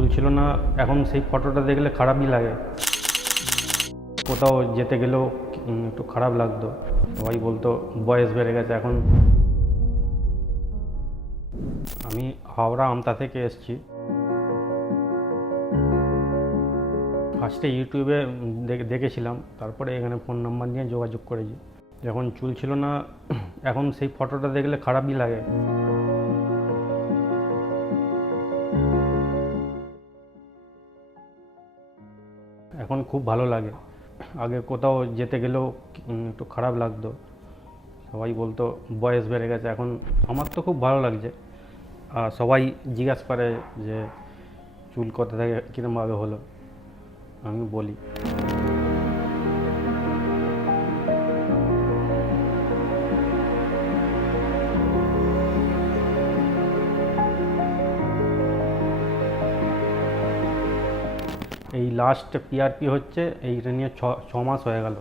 চুল ছিল না, এখন সেই ফটোটা দেখলে খারাপই লাগে। কোথাও যেতে গেলেও একটু খারাপ লাগতো, সবাই বলতো বয়স বেড়ে গেছে। এখন আমি হাওড়া আমতা থেকে এসেছি। ফার্স্টে ইউটিউবে দেখেছিলাম, তারপরে এখানে ফোন নাম্বার নিয়ে যোগাযোগ করেছি। যখন চুল ছিল না, এখন সেই ফটোটা দেখলে খারাপই লাগে। এখন খুব ভালো লাগে। আগে কোথাও যেতে গেলেও একটু খারাপ লাগতো, সবাই বলতো বয়স বেড়ে গেছে। এখন আমার তো খুব ভালো লাগছে। আর সবাই জিজ্ঞাসা করে যে চুল কোথা থেকে কীরমভাবে হলো, আমি বলি। এই লাস্ট পিআরপি হচ্ছে, এইটা নিয়ে ছ মাস হয়ে গেল।